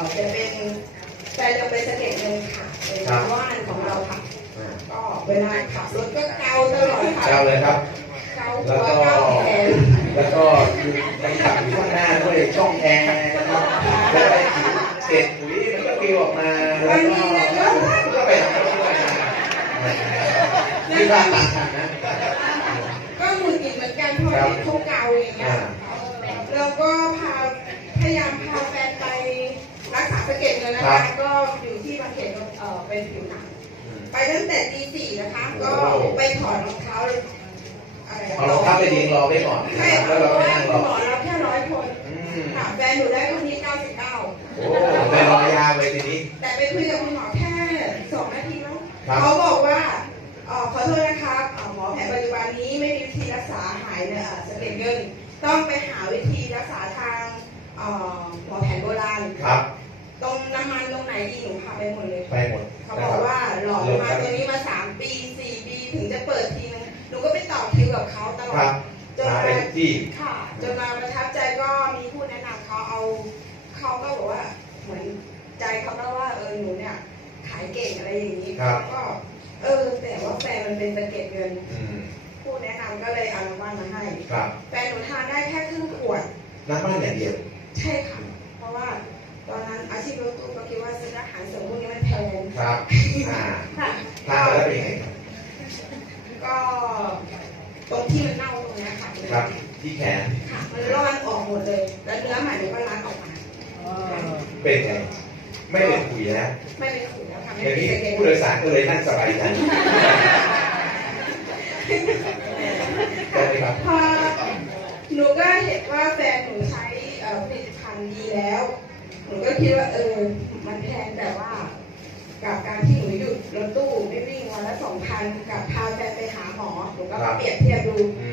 อจะเป็นแฟนเราเป็นสะเก็ดเงินค่ะเป็นว่านของเราค่ะอ่าก็เวลาขับรถก็เกาตลอดค่ะเจ้าเลยครับ เกาแล้หัววก็เกาแขนแล้วก็คือไปขับอยู่ข้างหน้าด้วยช่องแอร์นะครับแล้วไปถึงเศษปุ๋ยมันก็ปลิวออกมาแล้วก็ก็ไปทำอะไรมาที่บ้านต่างกันนะก็หงุดหงิดเหมือนกันเพราะที่เขาเกาอย่างเงี้ยแล้วก็พา สะเก็ดเงินนะคะ ก็อยู่ที่บางเขนเอ่อเป็นผิวหนังไปตั้งแต่ตีสี่นะคะ ก็ไปถอดรองเท้าอะไรเอารองเท้าไปทิ้งรอไว้ก่อนนะใช่ครับค่ะแล้วเพเราราะไปว่านั่งรอคุณหมอรับแค่ร้อยคนอืมค่ะแฟนหนูได้คนนี้เก้าสิบเก้า โอ้ไปรอยาวไปทีนี้ แต่ไปคุยกับคุณหมอแค่สองนาทีแล้วครับ เขาบอกว่าเอ่อขอโทษนะครับเอ่อหมอแผนปัจจุบันนี้ไม่มีวิธีรักษาหายเนี่ยเอ่อสะเก็ดเงิน ต้องไปหาวิธีรักษาทางเอ่อหมอแผนโบราณ ครับ ตรงน้ำมันตรงไหนดี หนูพาไปหมดเลย ไปหมดเขาบอกว่าหลอดมาตัวนี้มาสามปีสี่ปีถึงจะเปิดทีนึงหนูก็ไปต่อคิวกับเขาตลอครัดบจนหามาไปทุกที่ค่ะ จนมาประทับใจก็มีผู้แนะนำเขาเอาเขาก็บอกว่าเหมือนใจเขาก็ว่าเออหนูเนี่ยขายเก่งอะไรอย่างนี้ครับก็ เออ แต่ว่าแฟนมันเป็นตะเก็บเงิน อืมผู้แนะนำก็เลยเอาน้ำมันมาให้ ครับแฟนหนูทานได้แค่ครึ่งขวด น้ำมันอย่างเดียว ใช่ค่ะ ครับอ่าค่ะทานไปแล้วเป็นยังไงครับก็ตรงที่มันเน่าตรงเนี้ยค่ะครับ ที่แขนค่ะมันร่อนออกหมดเลย แล้วเนื้อใหม่มันก็ล้างออกมาเป็นไงไม่เป็นขุยนะไม่เป็นขุยแล้วค่ะไม่อย่างเป็นนี้ตะเก็บผู้โดยสารก็เลยนั่งสบายใจใช่ไหมครับพอหนูก็เห็นว่าแฟนหนูใช้เอ่อผลิตภัณฑ์ดีแล้ว หนูก็คิดว่าเออ มันแพงแต่ว่า กับการที่หนูหยุดรถตู้ไม่วิ่งวัน ละสองพันกับพาแฟนไปหาหมอหนูก็มาเปรียบเทียบดูอื